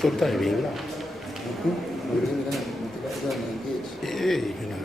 Story time being loud. Hey, you know.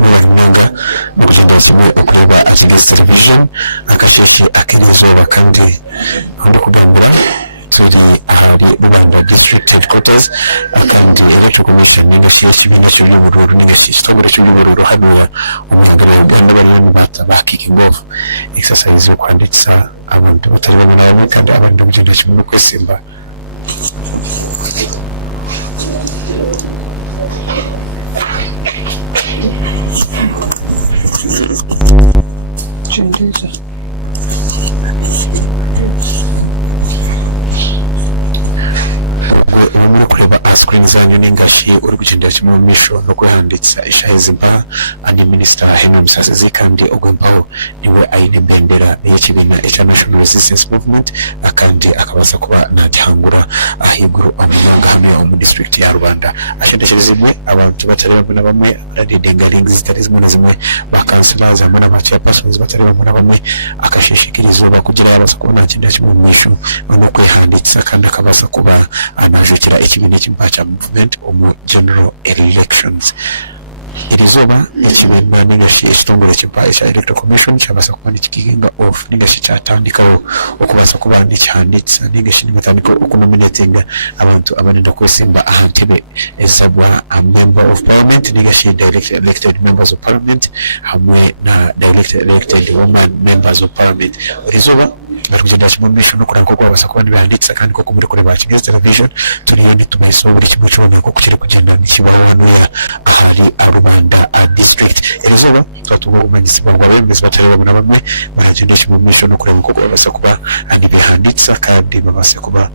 Mubarinonga no kugendera kimwe okureba Kigezi television akasheshi akirizoba kandi ndi kugambira turi ahari Rubanda district headquarters akandi electoral commission ningashiye kibina cyo by'ubururu ningashiye kitogore cyo by'ubururu hanuya umuhangare wa Uganda bari bata kicking off exercise yo kwanditsa abantu batari bamwe na bamwe kandi abandi bagendera kimwe no kwesimba uwo muri kureba screen zanyu ningashi uri kugendera kimwe mu misho no kwihanditsa ishahezimba ani Minister Henry Musasizi kandi ogwempaho niwe aine bendera y'ekibina echa National Resistance Movement akandi akabaza kuba najihangura ahiguru amunonga hano mu district ya Rwanda ashedesherizibwe abantu batari bamwe na bamwe baradidenga links zitari zimwe na zimwe ba councillors hamwe n'aba chairpersons batari bamwe na bamwe akashishikirizo bakugira yabasa kuba nagendera kimwe mu misho no kwihanditsa kandi akabaza kuba anajukira ekibina cy'imbacha movement mu general elections irizoba ekibina ningashi ekitongole cy'imbacha electoral commission cyabasa kuba nikiginga off ningashi cyatandikaho okubasa kuba nikihanditsa ningashi nimatandiko okunominatinga abantu abanenda kwesimba ahantebe ezabwa a member of parliament ningashi direct elected members of parliament hamwe na direct elected women members of parliament irizoba bari kugenda kimwe misho no kuranga ko babasa kuba nibihanditsa kandi ko muri kureba Kigezi television turiyo nitubayiso buri kimwe cyona ko kukiri kugenda nikibaho hano ya ahari Rubanda district irizoba twatunga kumanyisibwa ngo abemezi batari babona bamwe baragenda kimwe misho no kureba ko babasa kuba nibihanditsa kandi babase kuba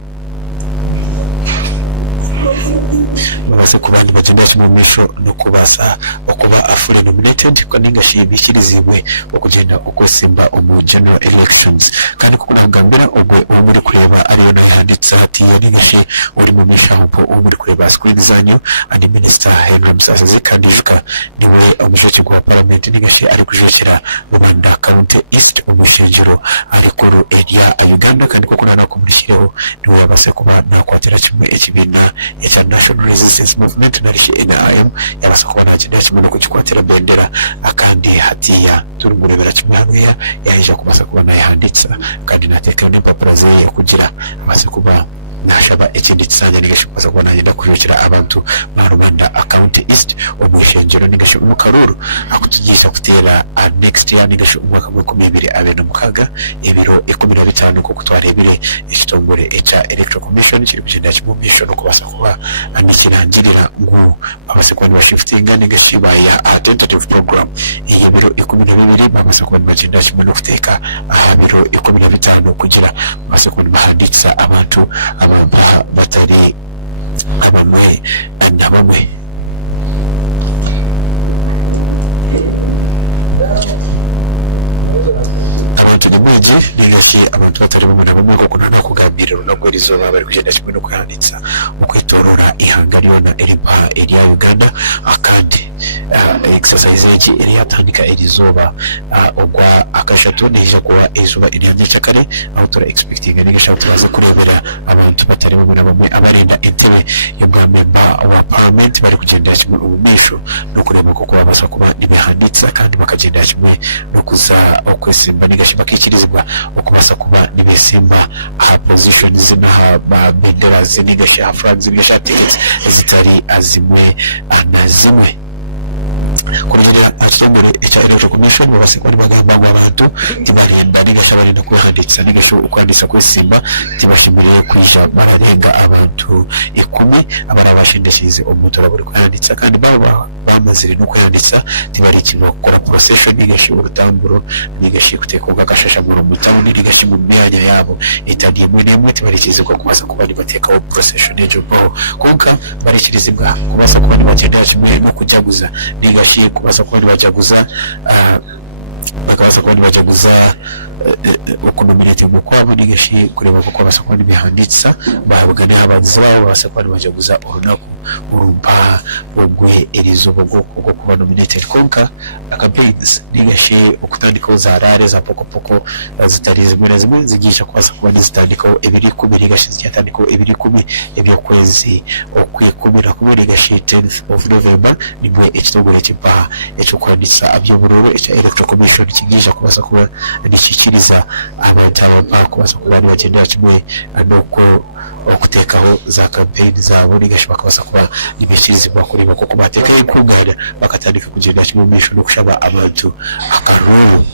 bagendera kimwe misho no kubasa okuba afule nominated ko ningashi bikirizibwe okugenda okwesimba mu general elections kandi kuko nakugambira ogwe muri kureba ariyo nayo handitse hati ya ningashi uri mu mishaho muri kureba screen zanyu ani Minister Henry Musasizi kandi juka niwe umujeke gwa parliament ningashi ari kujekera Rubanda County East umushenjero ari kuru area Uganda kandi kuko nanakumurikireho niwe yabase kuba nakwatira kimwe ekibina ya National Resistance Movement narishi NRM yabasa kuba nagendera kimwe no kukikwatira bendera akandi hatiya turumurebera kimwe hano ya yahija kubasa kuba nayihanditsa kandi nateka n'impapuro ze kugira abase kuba nashaba ekindi kisanja ningashi kubasa kuba nagenda kujekera abantu ba Rubanda County East umwishenjero ningashi umukaruru akutugisha kutera next year ningashi umwaka wa 2026 ebiro 15 ko kutwarebire ekitongore echa electoral commission kiri kugenda kimwe misho no kubasa kuba anikirangirira ngu babase kuba bashiftinga ningashi baya tentative program eyebiro 12 babasa kuba bagenda kimwe no kuteka ahabiro 15 kugira babase kuba bahanditsa abantu abampa batari abamwe anabamwe abantu nimweji ningashi abantu batari bamwe nabamwe ko kunana kugambirira no kwerizoba bari kugenda kimwe no kwanditsa ukwitorora ihanga ryona eriba area Uganda akandi exercise eji iri yatandika irizoba ogwa akashatu nija kuwa izuba iryanye cyakare aho tura expecting ningashi turaze kurebera abantu batari bamwe nabamwe abarenda intebe yo bwa member wa parliament bari kugenda kimwe mu misho no kureba ko babasa kuba nibehanditsa kandi bakagenda kimwe no kuza okwesimba ningashi bakikirizibwa okubasa kuba nibesimba aha positions na bendera zinigashi ha flags ningashi tickets zitari azimwe anazimwe kurugerera akitongore echa electoral commission babase kwani bagamba ngo abantu tibarenda nigasha barenda kwihanditsa nigasho ukwanditsa kwesimba tibashimire kwisha bararenga abantu 10 abarabashindeshize umutora buri kwanditsa kandi babo bamazire no kwanditsa tibari kiba gukora procession nigashi urutamburo nigashi kutekoga kashasha mu town nigashi mu myanya yabo itadiye mwe tibari kiziko kubasa kuba batekaho procession ejo baho konka bari kirizibwa kubasa kuba bagendera kimwe no kujaguza nigashi kubasa kuba bajaguza bakabasa kuba bajaguza okunominating kwabo nigashi kureba ko babasa kuba bihanditsa bahabugane habagize babo babasa kuba bajaguza urunaku urumpa ogwe erizobo bwo kuba nominated konka campaigns nigashi okutandika zarare za pokopoko zitari zimwe na zimwe zigisha kubasa kuba zitandikaho 210 nigashi zitandikaho 210 ebyo kwezi okwikumira kumwe nigashi 10th of November nibwe ekitogore kipaha echo kwanditsa abyo buroro echa electoral commission kigisha kubasa kuba nikikiriza abantu abapa kubasa kuba bagendera kimwe noko okutekaho za campaign zabo nigashi bakabasa kuba nibekirizibwa kureba ko kubateka ikugana bakatandika kugenda kimumisho no kushaba abantu akaruru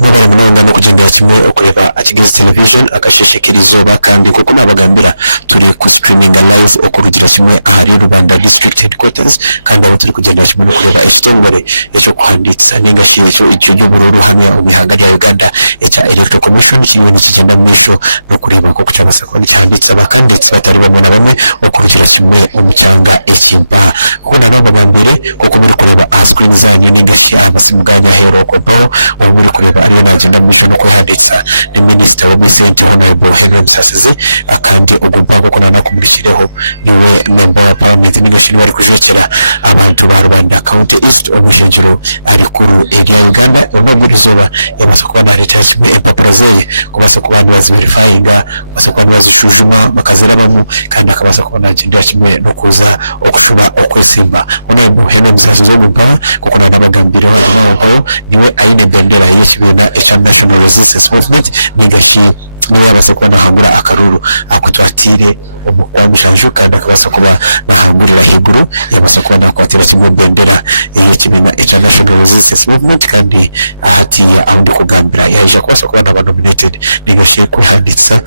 Nobari munonga no kugendera kimwe okureba Kigezi television akasheshekera izuba kandi kuko nabagambira turi ku streaming live okurugira kimwe ahari Rubanda district headquarters kandi abo turi kugendera kimwe no kureba ekitongore echo kuhanditsa ningashi echo icyo cy'ubururu hamwe umihanga ya Uganda echa electoral commission kiriyo nikigenda mwisho no kureba ko kucyabasa ko cyanditsa abakanditsi batari bamwe na bamwe okurugira kimwe umucyanga ekimpa kuko nabagambire kuko muri kureba screen zanyu ningashi abasimuganya hero ko baho muri kureba ariyo nagenda mwisho no kwihaditsa ni Minister wa Vincent Honorable Henry Musasizi akandi ugumba ko nana kumurikireho niwe member wa parliament nigashini bari kujekera abantu ba Rubanda County East omushenjero ari kuru area Uganda onoguri zoba yabasa kuba na leta kimwe empapuro zeye kubasa kuba bazi verifyinga basa kuba bazishujuma bakazera bamu kandi akabasa kuba nagenda kimwe no kuza okushuba okwesimba Honorable Henry Musasizi ugumba kuko nabagambire hanyuma wapo niwe aine bendera y'ekibina echa National Resistance Movement nigashi niwe yabasa kuba nahangura akaruru akutwatire umukwamishanju kandi akabasa kuba nahangurira higuru yabasa kuba nakwatira kimwe bendera y'ekibina echa National Resistance Movement kandi ahatiya ahundi kugambira yaje kubasa kuba naba nominated nigashi kwihanditsa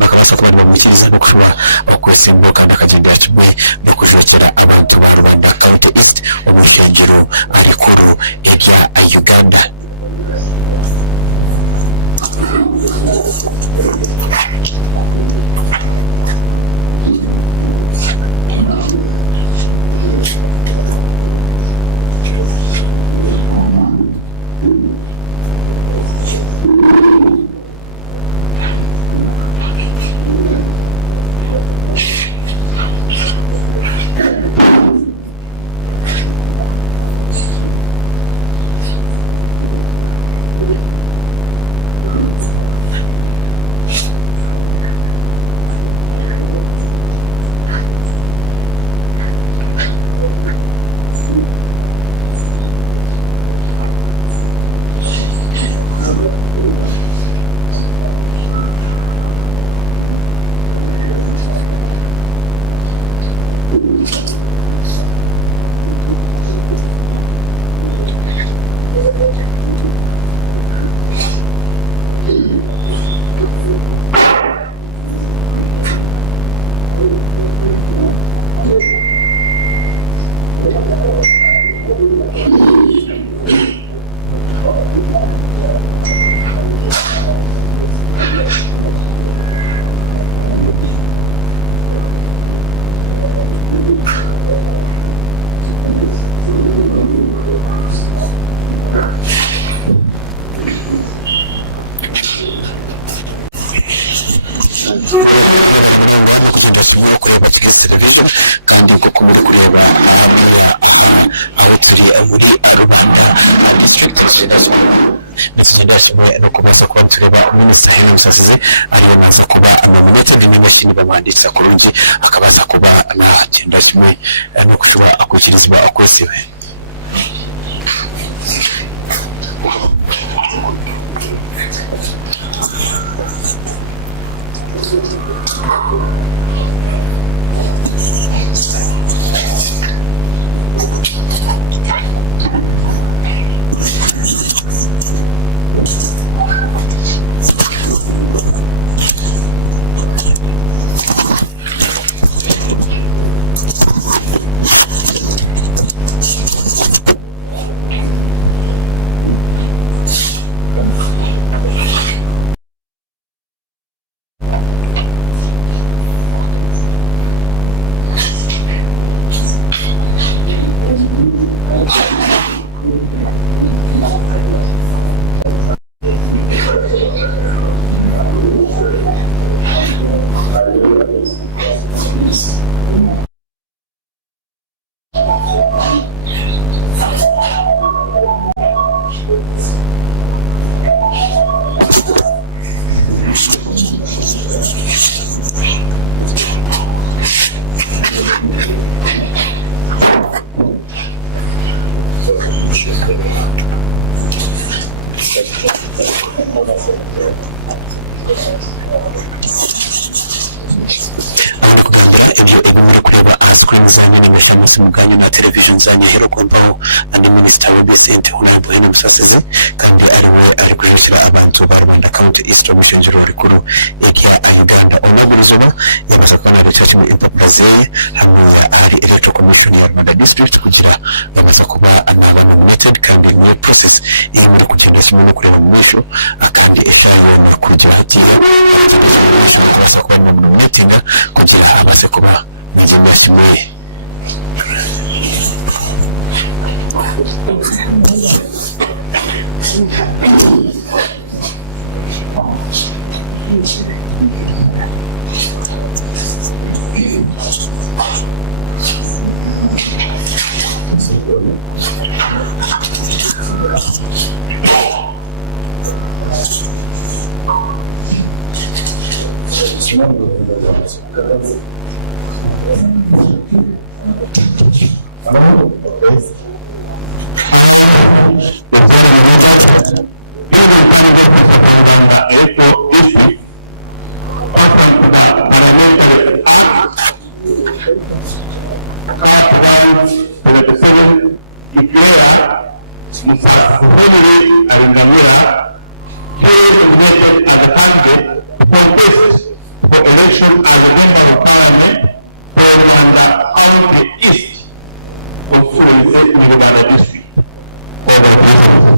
bakabasa kuba bamwikiriza no kushuba okwesimbo kandi akagendera kimwe no kujokera abantu ba Rubanda County East omushenjero ari kuru area Uganda. no kugenda kimwe okureba Kigezi television kandi nko muri kureba aho turi muri Rubanda district nitugenda kimwe no kubasa kuba tureba Minister Henry Musasizi ariyo naza kuba nominated n'ingashini bamwanditsa kurungi akabasa kuba na genda kimwe no kushuba akwikirizwa akwesiwe. Abandi kugambira ibyo muri kureba screen zanyu ningashyamo simu bwanyu na television zanyu hero kwambaho andi Minister w'Ebisente Honorable Henry Musasizi kandi ariwe ari kujekera abantu ba Rwanda County East Omishenjero rikuru area Uganda onagurizoba yabasa kubana leta kimwe impapuro zeye hano ya hari Electoral Commission ya Rwanda District kugira yabasa kuba anaba nominated kandi niyo process iyi muri kugenda kimwe no kureba misho akandi eshayona kugira hatiya kugenda kimwe misho no kubasa kuba no nominating kugira abase kuba nagenda kimwe Hello? Okay. The very limited building candidate for Rwanda Electoral District pursuant to the Parliamentary Act Part 177 declare Mr. Henry Aringanyira duly nominated as a candidate to contest for election as a member of Parliament for Rwanda County East constituency in Rwanda District. Over to you.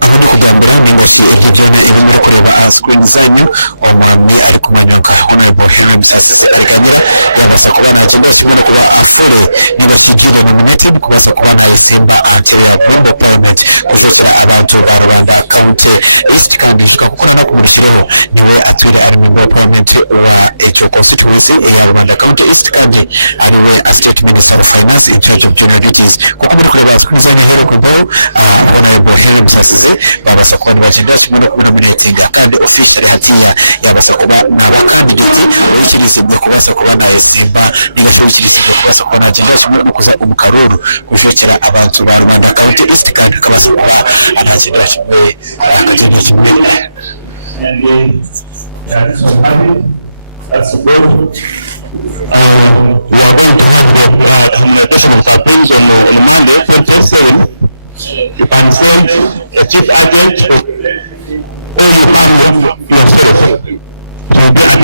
abandi kugambira ningashi ibyo byone muri kureba screen zanyu omwami ari kumanyonka Honorable Henry Musasizi Ariganyira yabasa kuba na agenda kimwe no kuba afure ningashi jile nominated kubasa kuba na Isimba anterior member of parliament kujokera abantu ba Rwanda County East kandi shika kuko nana kumurishireho niwe atwire ari member of parliament wa echo constituency ya Rwanda County East kandi ariwe a state minister of finance in charge of general duties kuko muri kureba screen zanyu hero kwimbaho Honorable Henry Musasizi babasa kuba bagenda kimwe no nominating kandi officially hatiya yabasa kuba naba candidate wikirizibye kubasa kuba na Isimba nigashoyikirizibye kubasa kuba na agenda kimwe no kuza umukaruru kujokera abantu ba Rwanda County East kandi kabasa kuba anagenda kimwe akagenda kimwe That's good. We are going to have the harmonization of campaigns on Monday, 27. You can send a chief agent or you can yourself to be at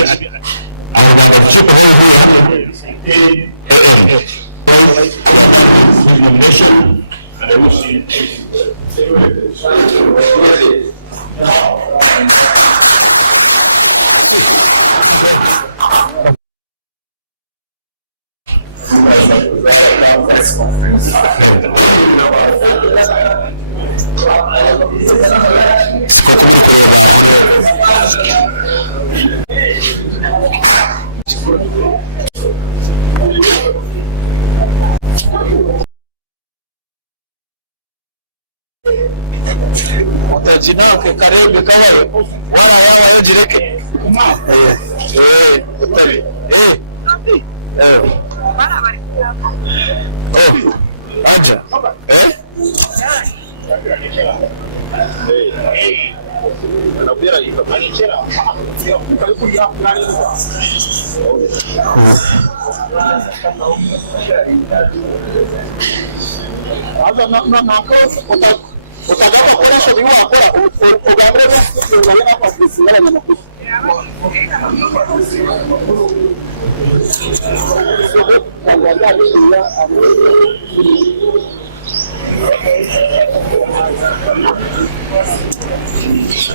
our chief hall here 10 a.m. So we are done with his nomination and I wish you sikoko muri kureba Honorable utajinake karege kawayo wala yawa yo jireke utari aja utagapa kora nsho biwa kora ugambira no kuyonganya na kwatisi n'abanyamakuru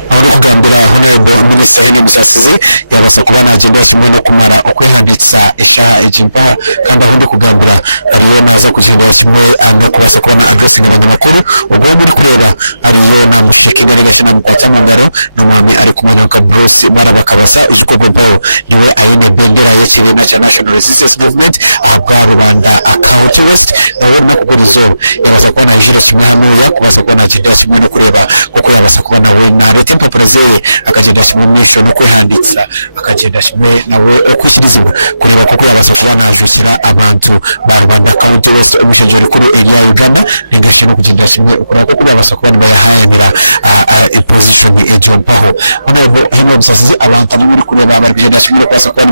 aho uri kugambira honorable minister Hene Musasizi yabasa kuba na agenda kimwe no kumara okwehanditsa eshaha ejimpaha kandi aho ndi kugambira ariyo naza kugenda kimwe no kubasa kuba na addressing abanyamakuru ubwo muri kureba ariyo na mushekinga negashina mukwata mu ngaro no mwami ari kumanyoka Bruce barabakabasa ijukobwo bawo niwe ayine bendera yekibe na National Resistance Movement ahabwa rubanda account west nawo nakugora izo yabasa kuba na ijira kimwe hano ya kubasa kuba na agenda kimwe no kureba kuko yabasa kuba nawe na leta mpapurozeye akagenda kimwe misho no kwehanditsa akagenda kimwe nawe okwishirizibwa kureba kuko yabasa kuba najukira abantu ba rubanda account west omushenjori kuri area Uganda ningashe no kugenda kimwe ukura kuko yabasa kuba nibayahayanira position ejompaho honorable Hene Musasizi abantu muri kureba bari kugenda kimwe kubasa kuba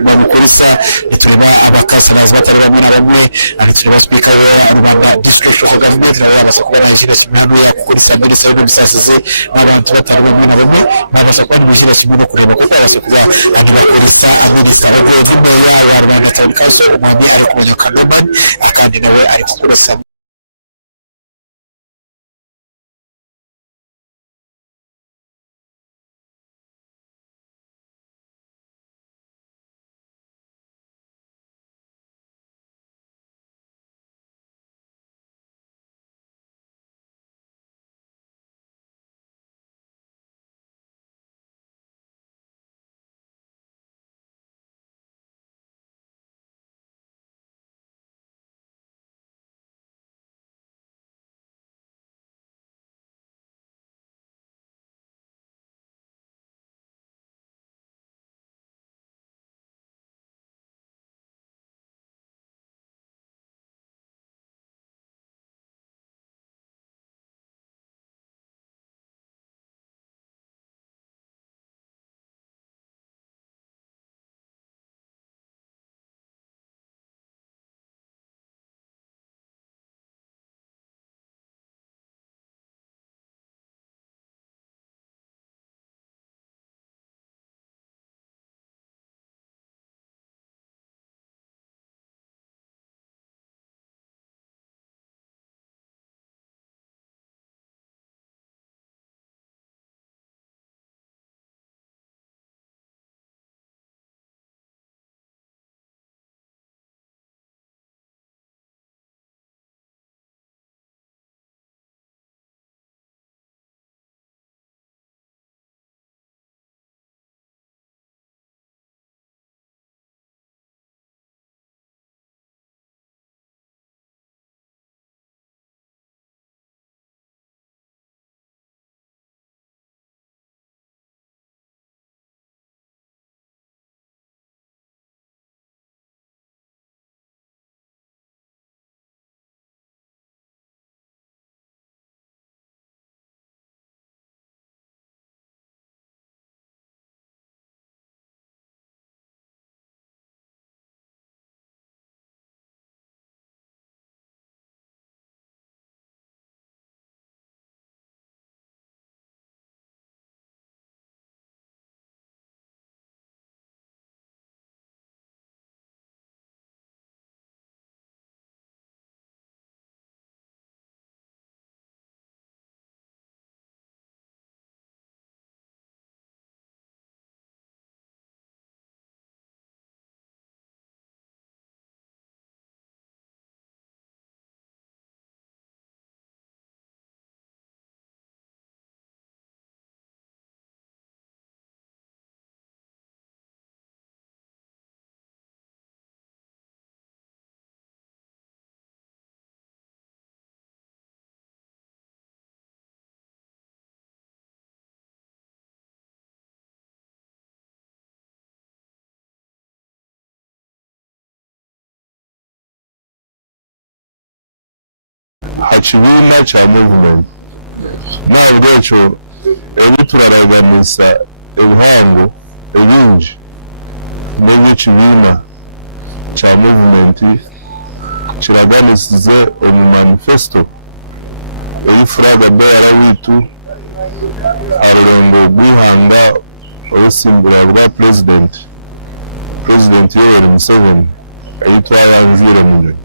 bamukurisa nitureba abakasarazi batari bamwe na bamwe nitureba speaker wa rubanda district local government nawe yabasa kuba najira kimwe hano ya kukurisa minister Hene Musasizi n'abantu batari bamwe na bamwe babasha kuba nibujira kimwe no kureba kuko babasha kuba anibakurisa minister ogwe nimeya wa Rwanda Town Council umwami ari kumanyoka Norman akandi nawe ari kukurasa hakibiina kya movement nabwo ekyo ebi turaraganisa ebihango ebingi n'ebyekibiina kya movement kiraganisize omu manifesto ey'ifuraga beera wiitu ha rurengo rw'ihanga oyesimbira bwa president Yoweri Museveni eyitwa Yanjwire Munyonyi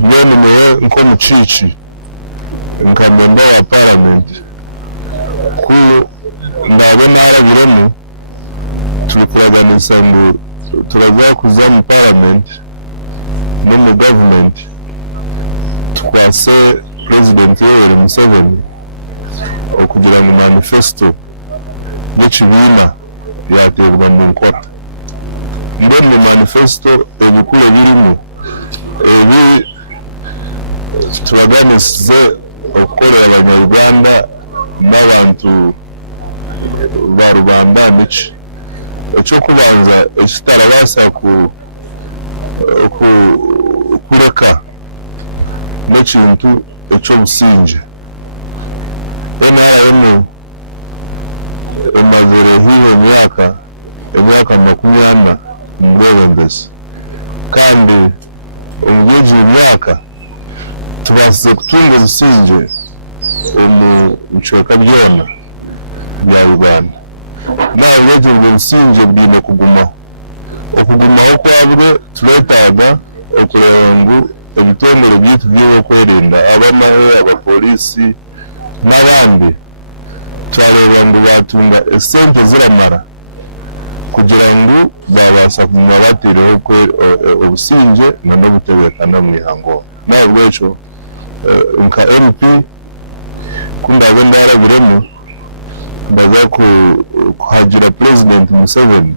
mbwenu niwe nk'omukiiki nka memba wa parliament ku ndabe narabiremu turi kuraganisa ngo turazakuza mu parliament no mu government twase President Yoweri Museveni okugira ngo manifesto y'ekibina yatebwa mu nkora mbere mu manifesto ebikule birimu ebi turaganisize okukolera abanyayuganda n'abantu ba rubanda niki ekyokubanza ekitarabasa kureka n'ekintu ekyobusinge NRM emazire hihe emyaka 40 mu bwebembezi kandi omujeji emyaka tubasize kutunga obusinge omu bicweka byona bya Uganda nawe ubwo businge bwine okugumaho kwabwe turetaga okureba ngo ebitongole byitu byo kwerinda abamahe abapolisi n'abandi twareba ngo batunga esente ziramara kugira ngo babasa kuguma batireho obusinge na n'obutebekana mu ihango nabwo eco nka MP kundabe ndarabiremu ndaza kuhagira President Museveni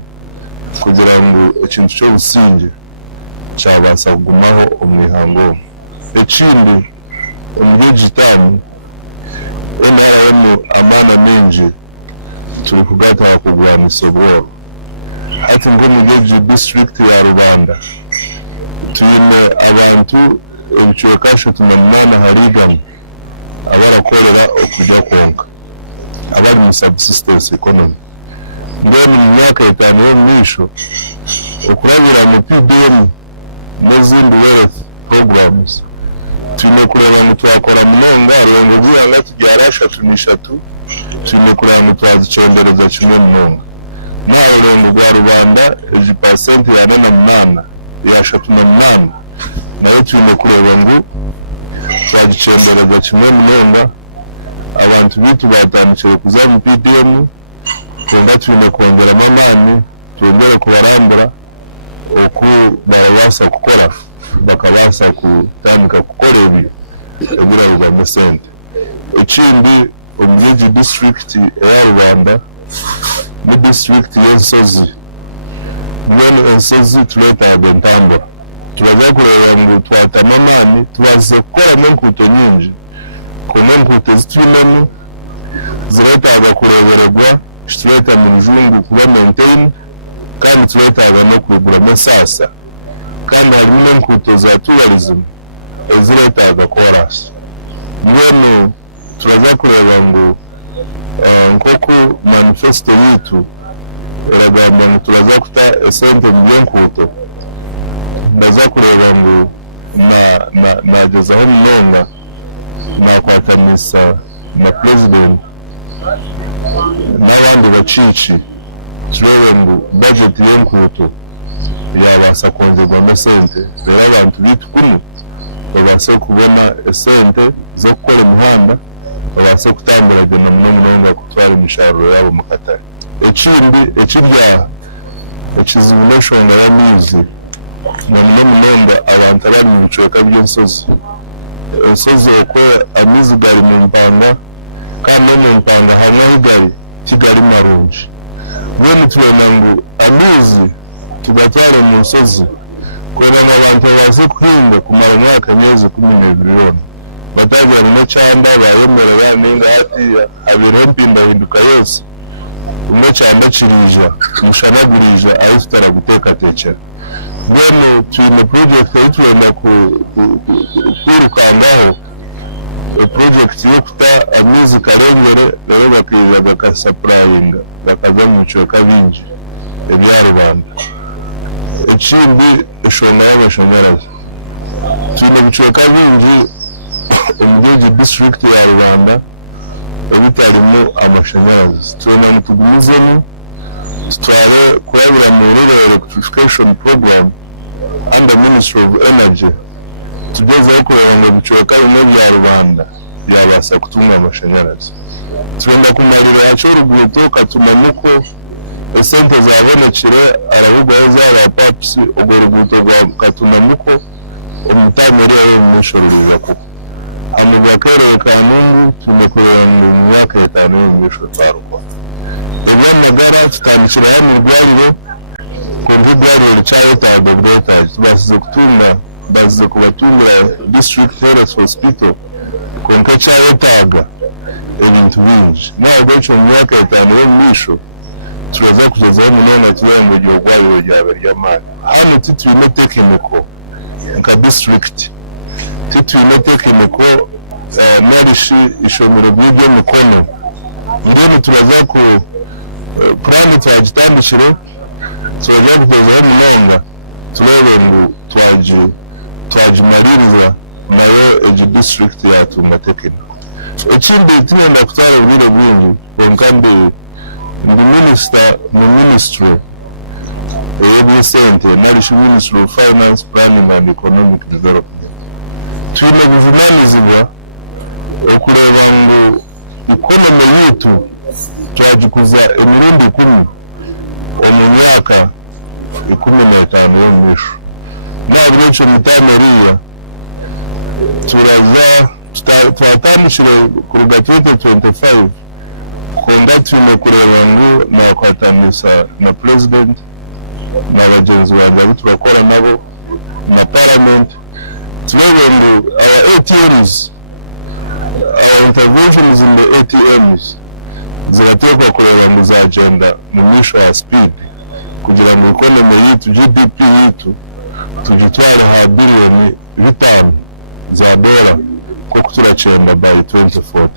kugira ngo ekintu cy'obusinge cyabasa kugumaho omwihango ekindi omujeji tamu NRM amana mingi turi kugata kugwanisa obworo hati ngo mujeji district ya Rubanda tuyine abantu ebicweka 38 harigana abarakolera okujya konka abari mu subsistence economy ngene mu myaka 5 yo misho okurabira mu PDM n'ezindi wealth programs tuyine kureba ngo twakora munonga rurengo guyanga tugyarasha tunishatu tuyine kureba ngo twazicendereza kimwe munonga na rurengo gwa Rubanda 10% ya 8 ya 38 nayo tuyine kureba ngo twagicendereza kimwe munonga abantu bitu batanikire kuza mu PDM konga tuyine kongera amani tongere kubarambura oku barabasa gukora bakabasa kutandika gukora ebyo ebiraruga sente ekindi omujeji district ya Rubanda ni district y'Ensozi mwene Ensozi tuletaga entambura turaza kureba ngo twatama amani tubaze gukora mu nkuto nyingi konga nkuto zitwinemu ziretaga kurebererwa tureta mu rujungu kuba maintain kandi turetaga no kwigura mesasa kandi harimo n'inkuto za tourism eziretaga chorus mwene turaza kureba ngo nkoko manifesto yitu eragamba ngo turaza kuta esente mu byenkuto ndaza kureba ngo nagezaho munonga nakwatanisa na president n'abandi bacici turebe ngo budget y'enkuto yabasa kongerwa sente rero abantu bitu kuno babase kubona esente zo gukora imihanda babase kutambura genda munonga kutwara imisharuro yabo mu katari ekindi ekirya ekizibu n'eshonga ya mizi na munonga abantu abari mu bicweka by'ensozi ensozi okwe amizi gari mu mpanga kandi no mu mpanga hamwe higari Kigali marunji mwene turena ngo amizi tugatware mu nsozi kwena ngo abantu baze kuhinga kumara umwaka myezi 12 batagira mu cyanda bayemerera ninga hatiya abireho mpinda hinduka yose umwe cyanda kirija mushanagurija ayifutara guteka tekera mwene tuyine project yiturenda kwirukangaho project yo kuta amizi karengere rero gakiza gakasupplyinga gakaza mu cweka bingi ebya Rubanda ekindi eshonga y'amashanyarazi tuyine bicweka bingi omujeji district ya Rubanda ebitarimu amashanyarazi tuyina mutugumizemu tutware kurabira mu rural electrification program under Ministry of Energy tugezeho kureba ngo bicweka bimwe bya Rubanda byabasa kutunga amashanyarazi turenda kumalira cy'oruguuto katunamuko esente zabonekire arabugwaho zaba papusi urwo ruguuto rwa katunamuko omutameri yawe mumishoruriza kuko hamugwa kerere kanungu tunekorera mu myaka 5 yo misho twarukwa ebyamagara tutandikira hano irwariro konti irwariro ricyayetaga bwetaje tubasize kutunga bazize kubatungira district health hospital konti cyayetaga ebintu bingi ntabwo icyo mu myaka 5 yo misho turaza kugezaho munonga turengo iryo rwariro ryabe ry'amani hano titwine technical nka district titwine technical narishi ishomero by'ibyo mikono ngene turaza ku plan twagitandikire turaza kugezaho munonga turebe ngo twajimaririza nayo eji district yatunga technical ekindi tinenda kutara ubwire bwingi konkandi ndi minister mu ministry ey'ebyesente narishi ministry of finance planning and economic development twine buvunaanizibwa okuleba ngo economy yitu twagikuza emirundi 10 omu myaka 15 yo misho nabwo icyo mutameriya turaza twatandikire kuruga 2025 konga twine kureba ngo nakwatanisa na president na bagenzi banje abo turakora nabo na parliament turebe ngo our ATMs our interventions in the ATMs ziratekwa kureba ngo za agenda mu misho wa speed kugira ngo economy yitu GDP yitu tugitware ha billion 5 za dola ko turacenda by 2040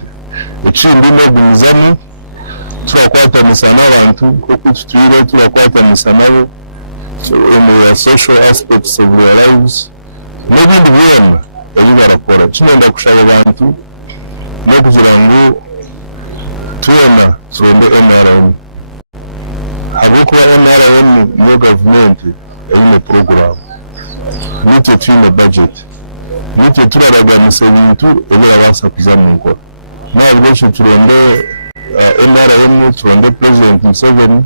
ekindi no gumizamu turakwatanisa n'abantu kuko tutwire turakwatanisa nabo in the social aspects of their lives n'ibindi byona ebi barakora kinenda kushaba abantu no kugira ngo tuyena turonde NRM habo kuba NRM niyo government eyine program nitwe twine budget nitwe turaraganisa ibintu ebirabasa kuza mu nkora nabwo cyo turonde NRM turonde President Museveni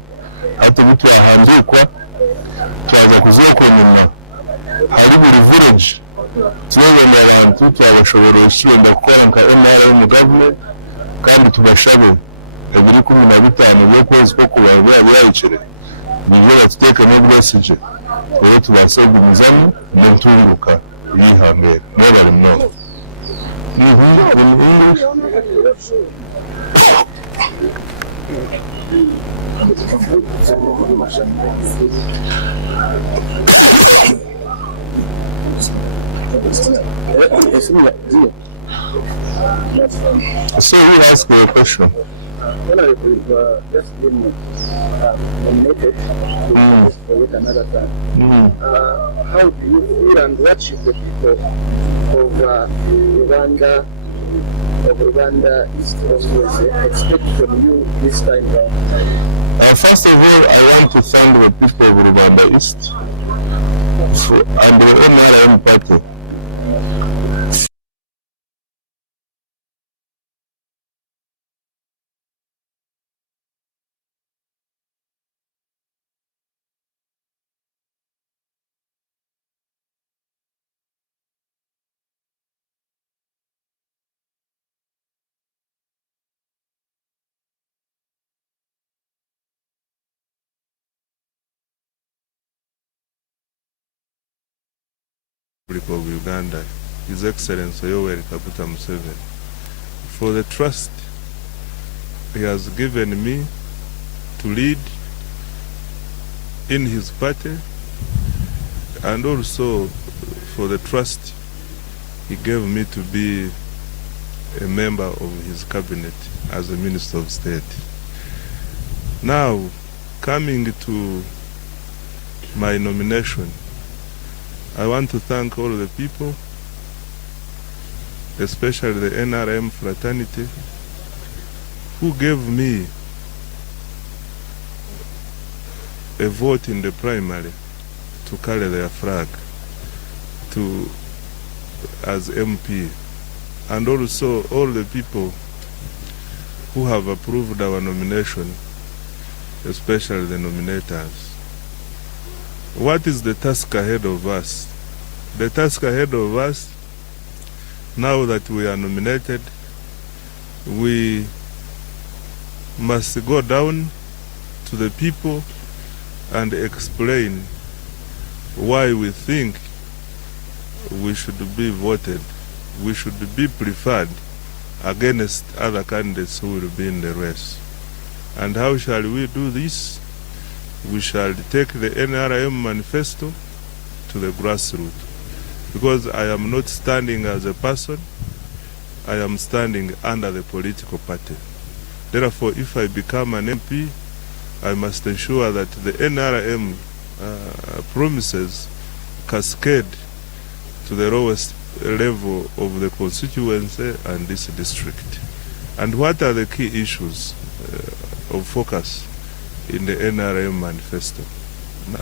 hato bitwahandikwa twaza kuzoko nyuma hari buri village turebe abantu twabashobora ishyurenda gukora nka NRM government kandi tubashabe ebiri 15 byo kwezi ko kuba byayicire bije batuteke mu bwesije rero tubase gumizamu n'entunguka yihangere no bari mnono in English so you ask a question. Honorable, if just been nominated for yet another time, how do you feel and what should the people of Rwanda East Constituency expect from you this time round? First of all, I want to thank the people of Rwanda East and the NRM party of Uganda, His Excellency Yoweri Kaguta Museveni, for the trust he has given me to lead in his party, and also for the trust he gave me to be a member of his cabinet as a Minister of State. Now, coming to my nomination, I want to thank all the people, especially the NRM fraternity, who gave me a vote in the primary to carry their flag as MP, and also all the people who have approved our nomination, especially the nominators. What is the task ahead of us? The task ahead of us, now that we are nominated, we must go down to the people and explain why we think we should be voted, we should be preferred against other candidates who will be in the race. And how shall we do this? We shall take the NRM manifesto to the grassroots. Because I am not standing as a person, I am standing under the political party. Therefore, if I become an MP, I must ensure that the NRM promises cascade to the lowest level of the constituency and this district. And what are the key issues of focus in the NRM manifesto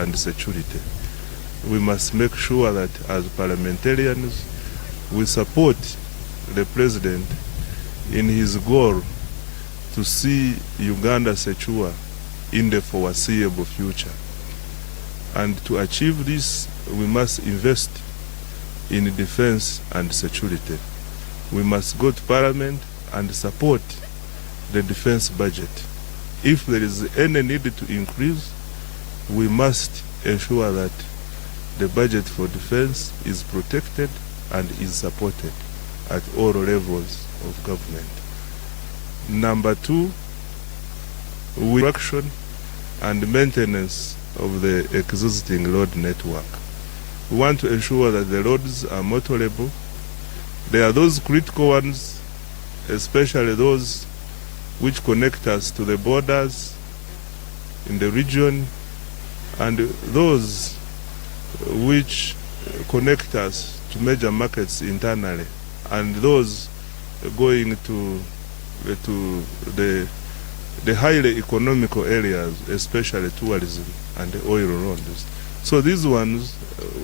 and security? We must make sure that as parliamentarians we support the president in his goal to see Uganda secure in the foreseeable future. And to achieve this, we must invest in defense and security. We must go to Parliament and support the defense budget. If there is any need to increase, we must ensure that the budget for defense is protected and is supported at all levels of government. Number two, construction and maintenance of the existing road network. We want to ensure that the roads are motorable. There are those critical ones, especially those which connect us to the borders in the region, and those which connect us to major markets internally, and those going to the highly economical areas, especially tourism and the oil roads. So these ones,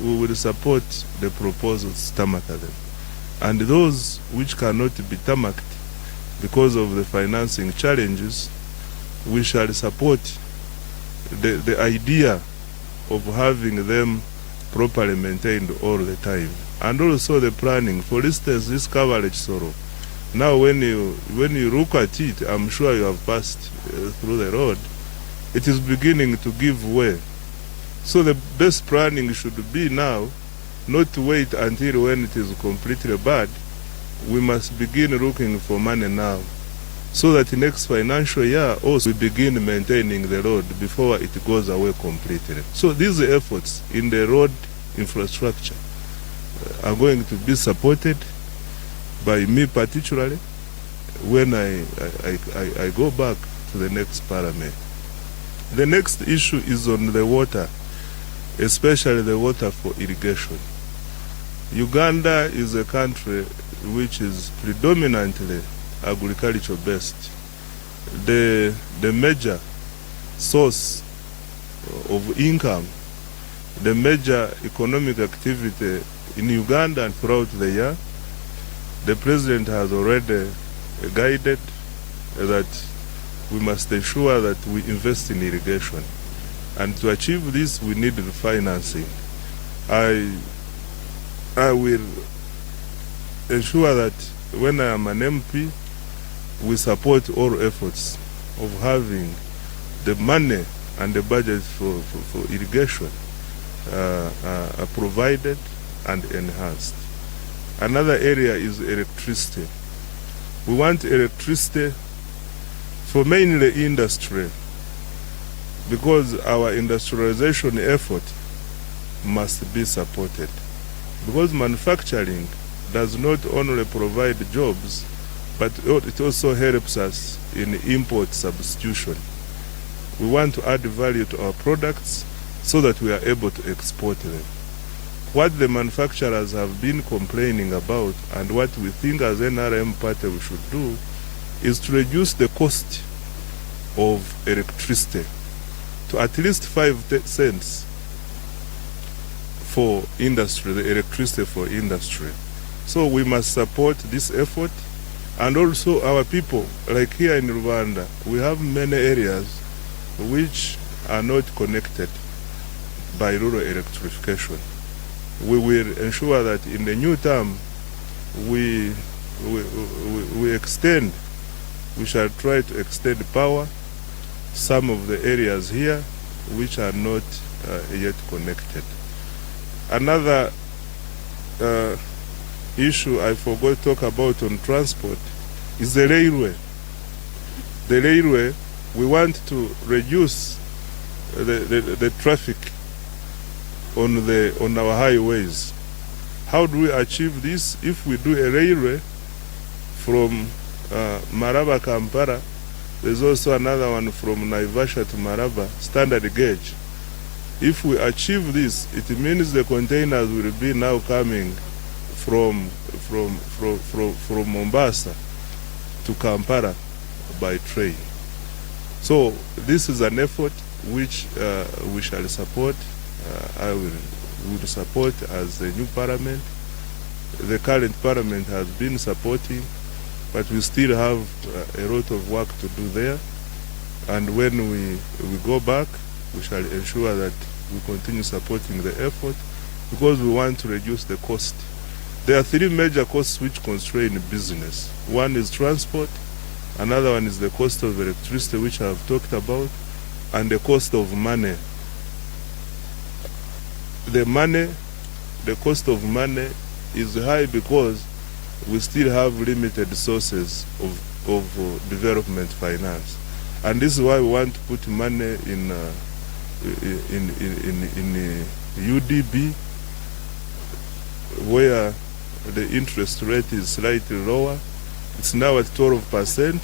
we will support the proposals, tarmac them. And those which cannot be tarmacked because of the financing challenges, we shall support the idea of having them properly maintained all the time. And also the planning. For instance, this coverage sorrow. Now when you look at it, I'm sure you have passed through the road, it is beginning to give way. So the best planning should be now, not to wait until when it is completely bad. We must begin looking for money now, so that next financial year also we begin maintaining the road before it goes away completely. So these efforts in the road infrastructure are going to be supported by me particularly when I go back to the next parliament. The next issue is on the water, especially the water for irrigation. Uganda is a country which is predominantly agriculture based. The major source of income, the major economic activity in Uganda and throughout the year, the president has already guided that we must ensure that we invest in irrigation. And to achieve this, we need the financing. I will ensure that when I am an MP, we support all efforts of having the money and the budget for irrigation provided and enhanced. Another area is electricity. We want electricity for mainly industry, because our industrialization effort must be supported. Because manufacturing does not only provide jobs, but it also helps us in import substitution. We want to add value to our products so that we are able to export them. What the manufacturers have been complaining about, and what we think as NRM party we should do, is to reduce the cost of electricity to at least 5 cents for industry, the electricity for industry. So we must support this effort, And also our people, like here in Rwanda, we have many areas which are not connected by rural electrification. We will ensure that in the new term we extend, we shall try to extend power some of the areas here which are not yet connected. Another issue I forgot to talk about on transport is the railway. The railway, we want to reduce the traffic on our highways. How do we achieve this? If we do a railway from Maraba, Kampala, there's also another one from Naivasha to Maraba, standard gauge. If we achieve this, it means the containers will be now coming from Mombasa to Kampala by train. So this is an effort which we shall support. I will support as the new parliament. The current parliament has been supporting, but we still have a lot of work to do there. And when we go back, we shall ensure that we continue supporting the effort, because we want to reduce the cost. There are three major costs which constrain business. One is transport, another one is the cost of electricity, which I have talked about, and the cost of money. The cost of money is high because we still have limited sources of development finance. And this is why we want to put money in UDB, where the interest rate is slightly lower. It's now at 12%,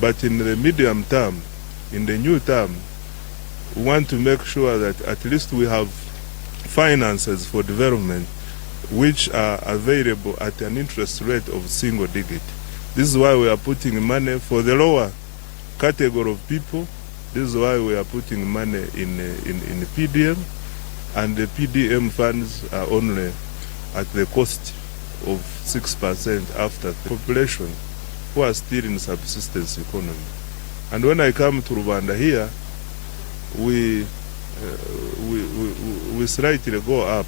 but in the medium term, in the new term, we want to make sure that at least we have finances for development which are available at an interest rate of single digit. This is why we are putting money for the lower category of people. This is why we are putting money in PDM, and the PDM funds are only at the cost of 6% after the population who are still in subsistence economy. And when I come to Rwanda here, we slightly go up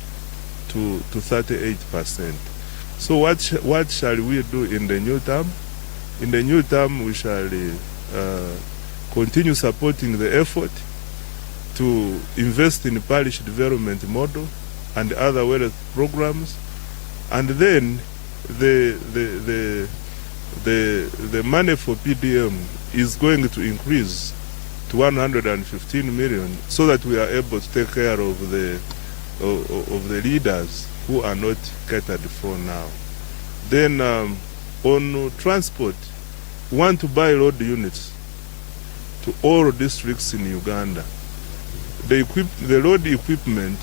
to 38%. So what shall we do in the new term? In the new term, we shall continue supporting the effort to invest in parish development model and other wealth programs, and then the money for PDM is going to increase to 115 million, so that we are able to take care of the leaders who are not catered for now. Then on transport, we want to buy road units to all districts in Uganda. The road equipment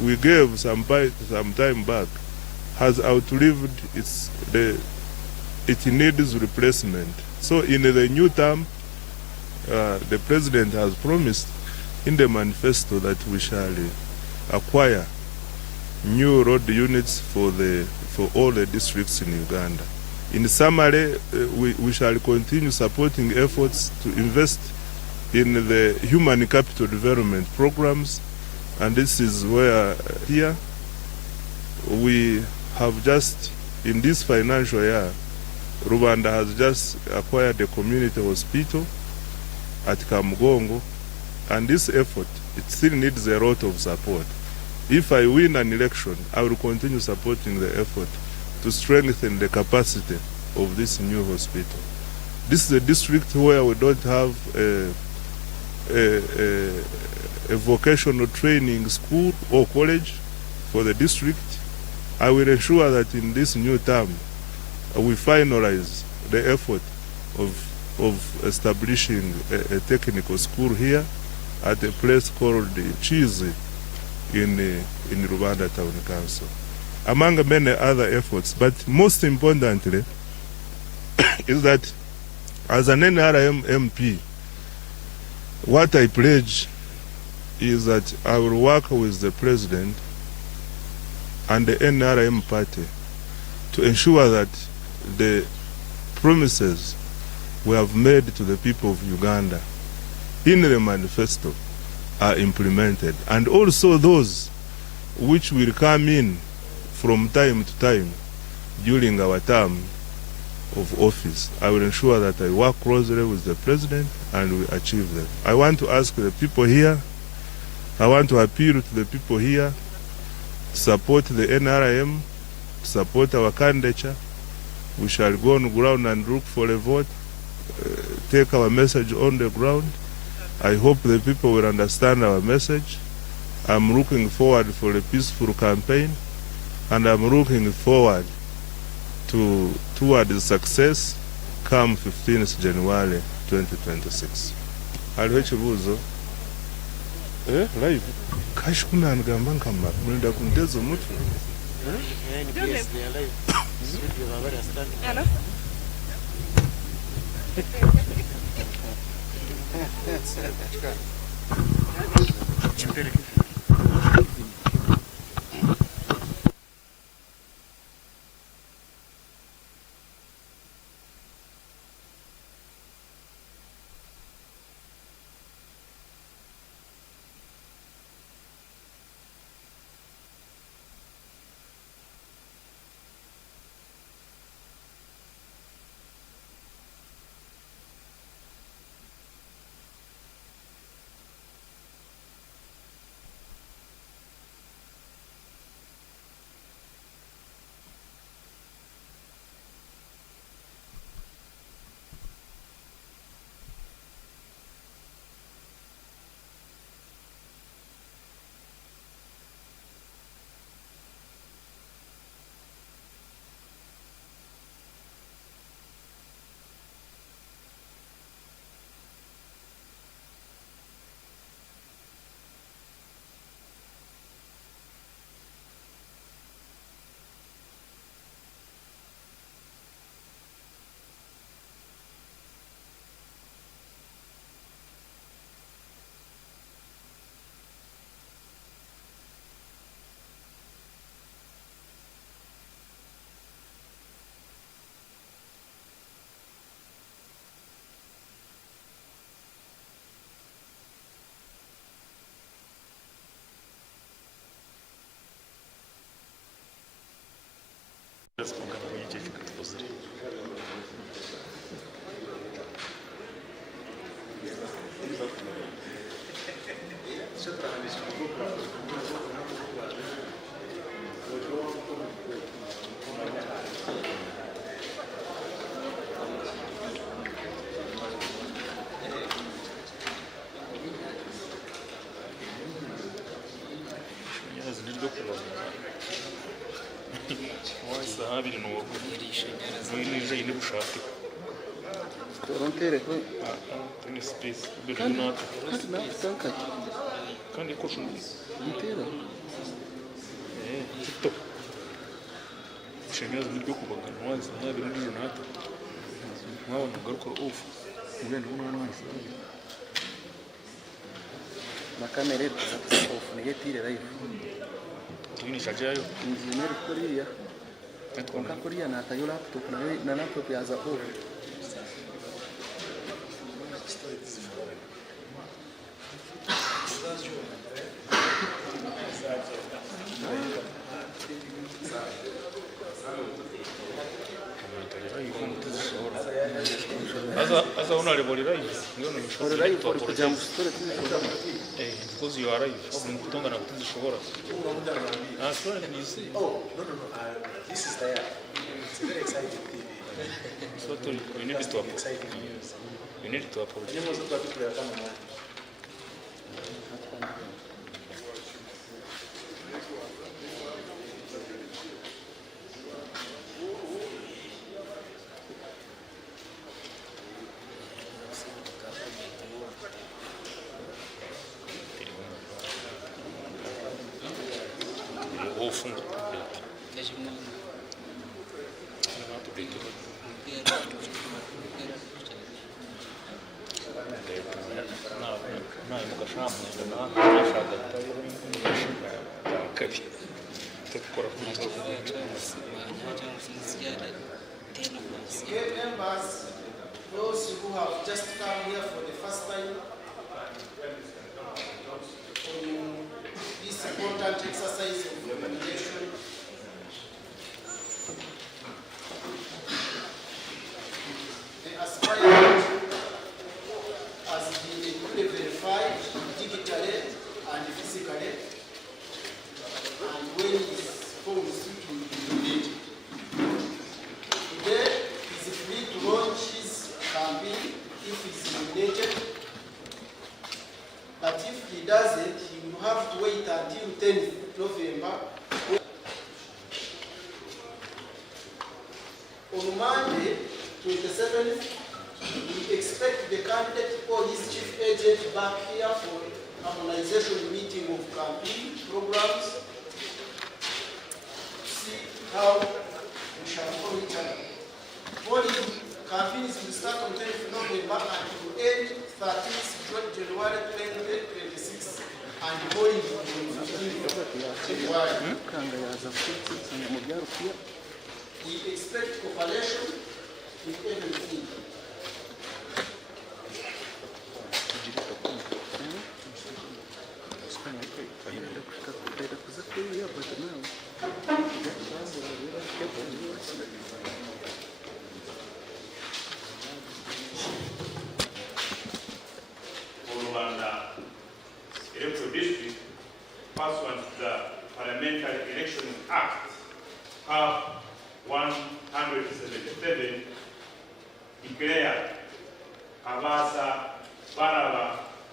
we gave some time back has outlived it needs replacement. So in the new term, the President has promised in the manifesto that we shall acquire new road units for all the districts in Uganda. In summary, we shall continue supporting efforts to invest in the human capital development programs, and this is where here we have just, in this financial year, Rwanda has just acquired a community hospital at Kamugongo, and this effort, it still needs a lot of support. If I win an election, I will continue supporting the effort to strengthen the capacity of this new hospital. This is a district where we don't have a vocational training school or college for the district. I will ensure that in this new term, we finalize the effort of establishing a technical school here at a place called Kigezi in Rwanda Town Council, among many other efforts. But most importantly is that as an NRM MP, what I pledge is that I will work with the President and the NRM party to ensure that the promises we have made to the people of Uganda in the manifesto are implemented, and also those which will come in from time to time during our term of office. I will ensure that I work closely with the President and we achieve them. I want to ask the people here, I want to appeal to the people here to support the NRM, to support our candidature. We shall go on ground and look for a vote, take our message on the ground. I hope the people will understand our message. I'm looking forward for a peaceful campaign, and I'm looking forward toward success come 15th January 2026. Hariho ekibuuzo live kashi kunangamba nkamara mulenda kunteza umutwe. This is there. It's a very exciting thing. So you need to Exciting news. You need to apologize. Nyimbo zote watu kama mwana. Okay, members, those who have just come here for the first time on this important exercise of nomination, the aspirant has been duly verified digitally and physically, and when his phones will be nominated. Today, he is free to launch his campaign if he is nominated, but if he doesn't, he will have to wait until 10th November. On Monday, 27th, we expect the candidate or his chief agent back here for harmonization meeting of campaign programs. See how we shall follow each other. Polling campaigns will start on 10th November and will end 13th January 2026, and polling will be on 15th January. We expect cooperation with everything. Rwanda Electoral District, pursuant to the Parliamentary Election Act, have 177 declare Kabasa Baraba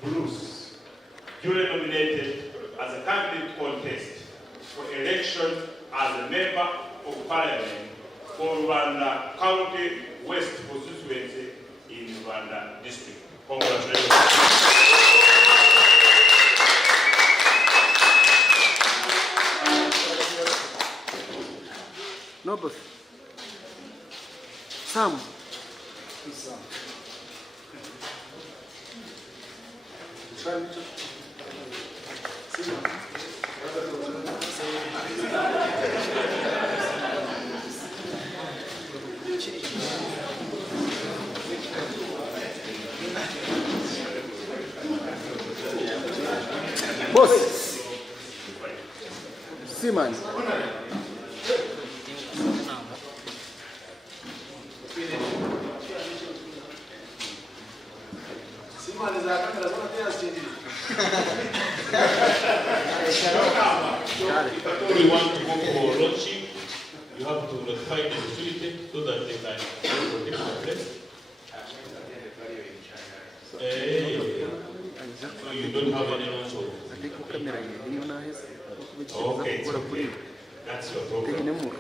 Bruce duly nominated as a candidate contest for election as a member of Parliament for Rwanda County West constituency in Rwanda District. Congratulations. Noble. Sam. Boss. Seaman. If you want to go for launching, you have to notify the security so that they can protect the place. So you don't have any launch. Okay, it's okay. That's your problem.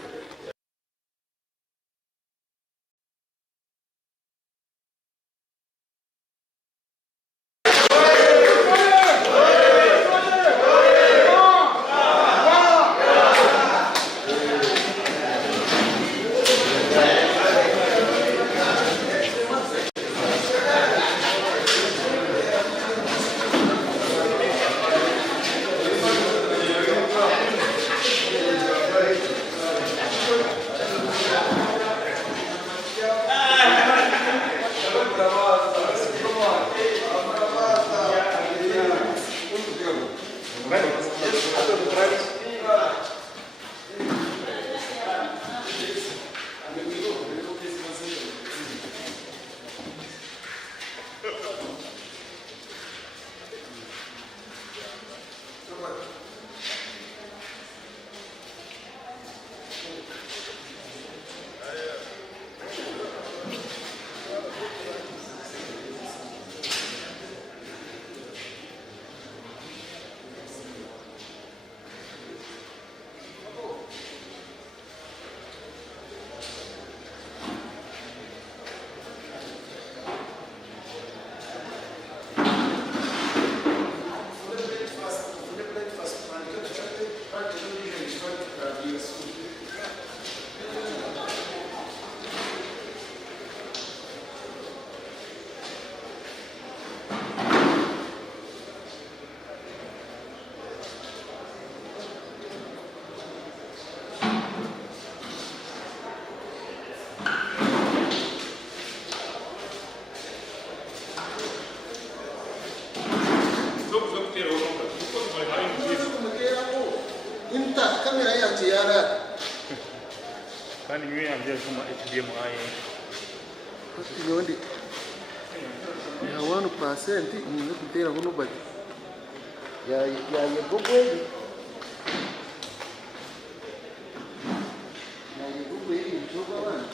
kamera yacu yara kandi niyo yambye kuma HDMI yondi ya 1% ni kutera kuno bati ya yego kweli na yego kweli njoka bana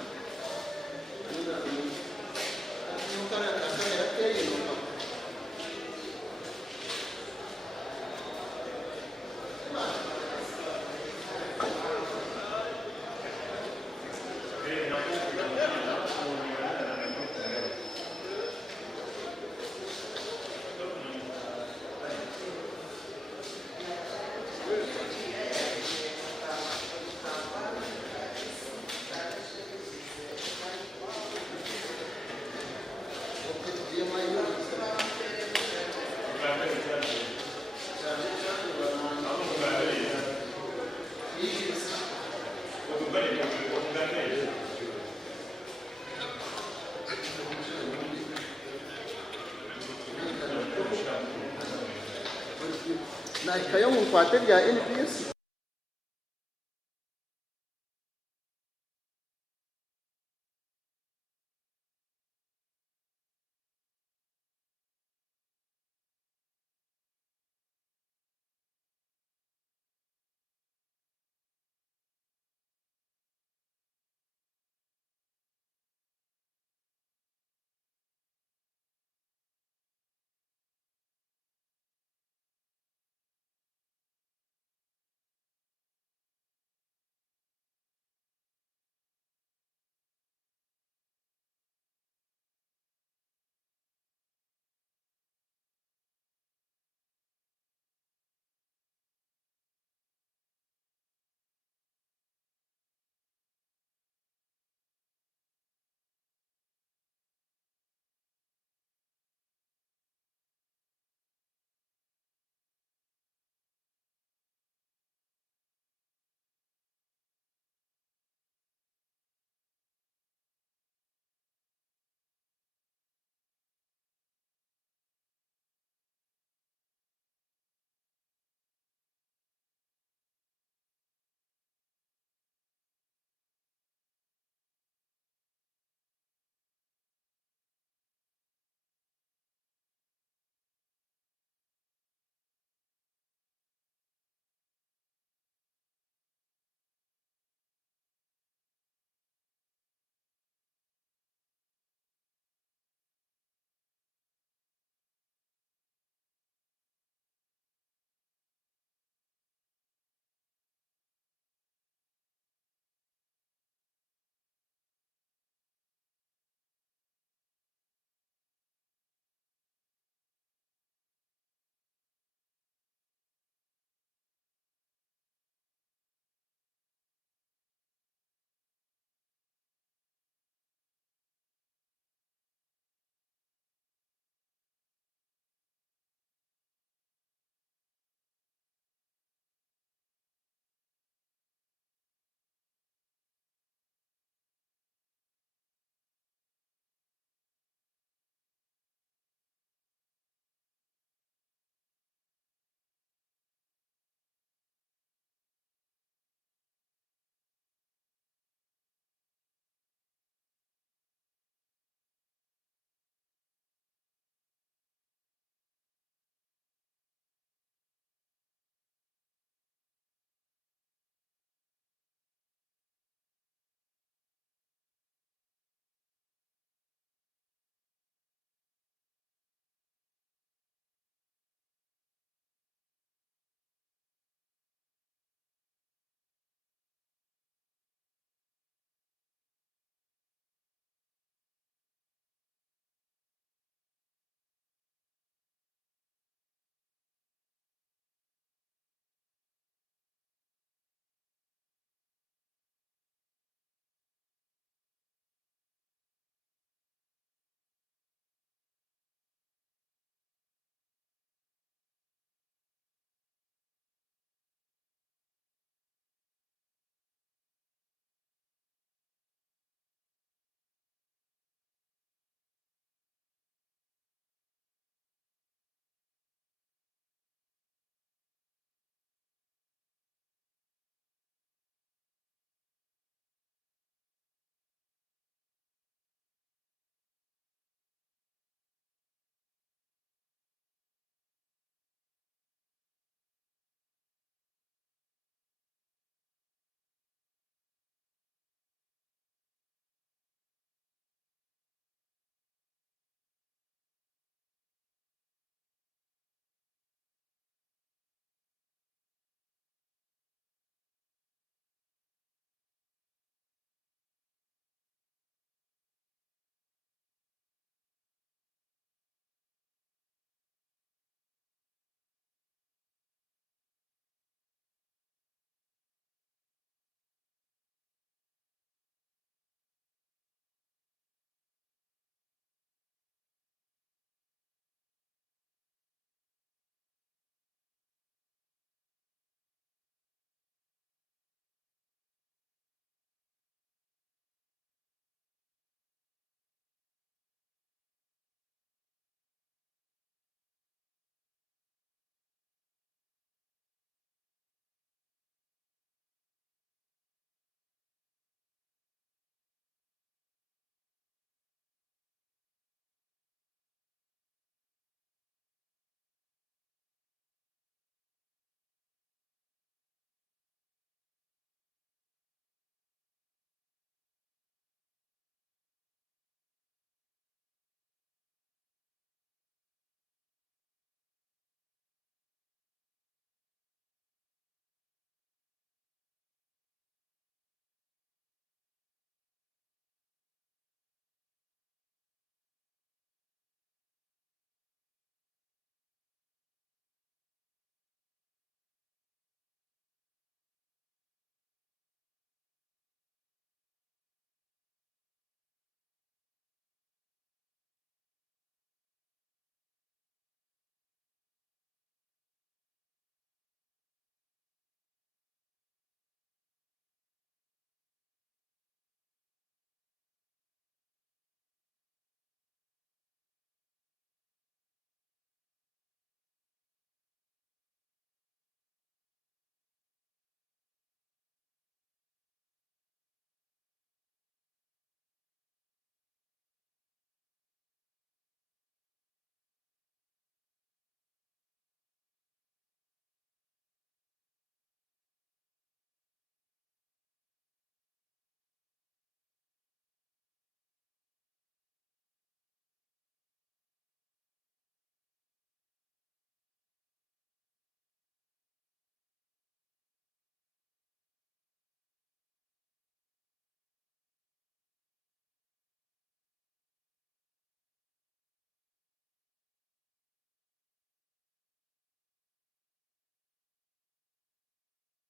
na ikayo mu kwate rya NPS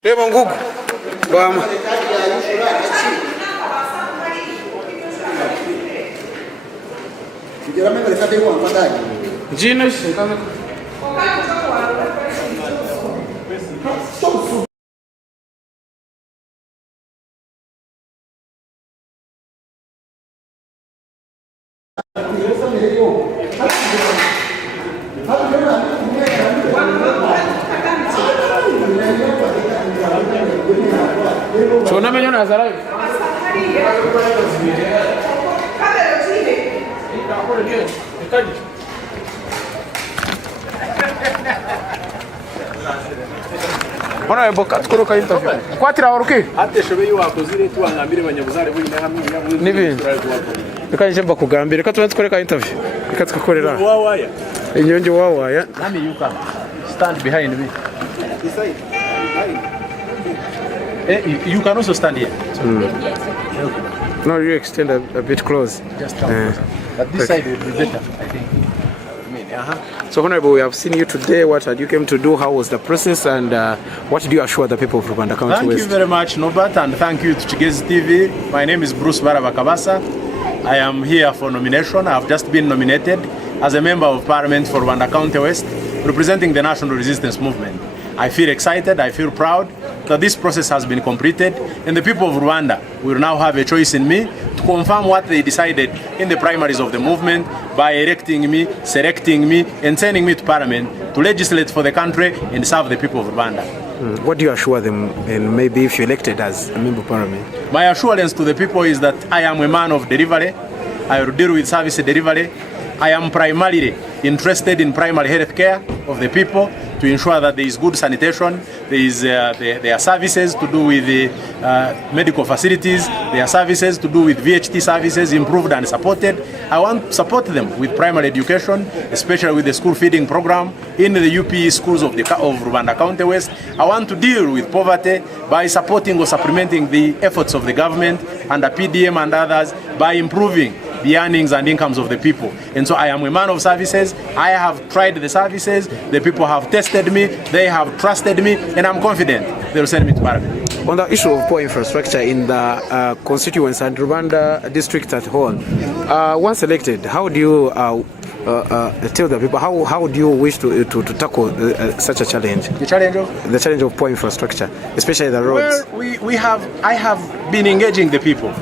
Reba ngugu. Bama. Genius. Chona menyona Azara. Ona eboka tukuruka interview. Kwatira oruki? Ate shobe wakozire tuangamire banyabuzare buine hamwe Nibintu. Reka njemba kugambira reka tukoreka interview. Reka tukakorera. wawaya. Inyonje wawaya. Nami you come. Stand behind me. This side. You can also stand here. No, you extend a bit close. Just but this side will be better. So Honorable, we have seen you today. What had you came to do? How was the process, and what did you assure the people of Rwanda County Thank West? you very much, Norbert, and thank you to Kigezi TV. My name is Bruce Baravakabasa. I am here for nomination. I have just been nominated as a member of Parliament for Rwanda County West, representing the National Resistance Movement. I feel excited, I feel proud that this process has been completed, and the people of Rwanda will now have a choice in me to confirm what they decided in the primaries of the movement by electing me, selecting me, and sending me to Parliament to legislate for the country and serve the people of Rwanda. What do you assure them, and maybe if you're elected as a member of Parliament? My assurance to the people is that I am a man of delivery. I will deal with service delivery. I am primarily interested in primary health care of the people to ensure that there is good sanitation, there are services to do with the medical facilities, there are services to do with VHT services, improved and supported. I want to support them with primary education, especially with the school feeding program in the UPE schools of Rwanda County West. I want to deal with poverty by supporting or supplementing the efforts of the government under PDM and others by improving the earnings and incomes of the people. And so I am a man of services. I have tried the services. The people have tested me. They have trusted me. And I'm confident they will send me to Parliament. On the issue of poor infrastructure in the constituents and Rwanda district at whole, once elected, how do you tell the people, how do you wish to tackle such a challenge? The challenge of? The challenge of poor infrastructure, especially the roads. Well, I have been engaging the people.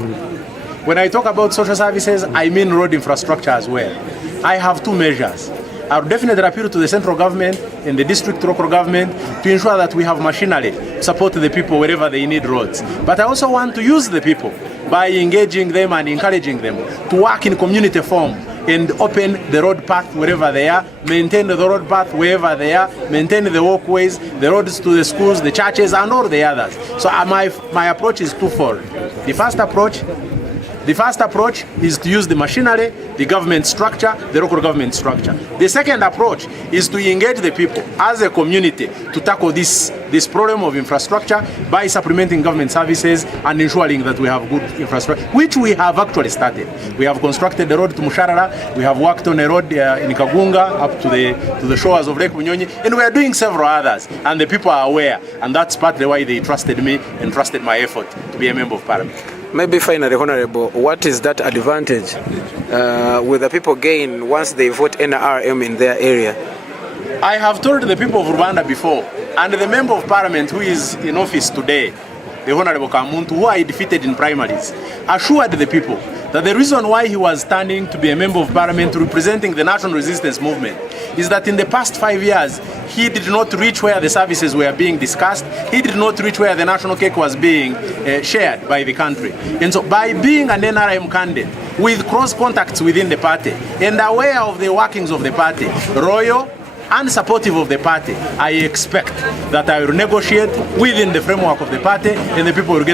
When I talk about social services, I mean road infrastructure as well. I have two measures. I will definitely appeal to the central government and the district local government to ensure that we have machinery to support the people wherever they need roads. But I also want to use the people by engaging them and encouraging them to work in community form and open the road path wherever they are, maintain the road path wherever they are, maintain the walkways, the roads to the schools, the churches, and all the others. So my approach is twofold. The first approach is to use the machinery, the government structure, the local government structure. The second approach is to engage the people as a community to tackle this problem of infrastructure by supplementing government services and ensuring that we have good infrastructure, which we have actually started. We have constructed the road to Musharara, we have worked on a road in Kagunga up to the shores of Lake Munyonyi, and we are doing several others, and the people are aware, and that's partly why they trusted me and trusted my effort to be a member of Parliament. Maybe finally, Honorable, what is that advantage will the people gain once they vote NRM in their area? I have told the people of Rwanda before, and the member of Parliament who is in office today, the Honorable Kamuntu, who I defeated in primaries, assured the people that the reason why he was standing to be a member of Parliament representing the National Resistance Movement is that in the past 5 years, he did not reach where the services were being discussed. He did not reach where the national cake was being shared by the country. And so by being an NRM candidate with cross contacts within the party and aware of the workings of the party, loyal and supportive of the party, I expect that I will negotiate within the framework of the party and the people will get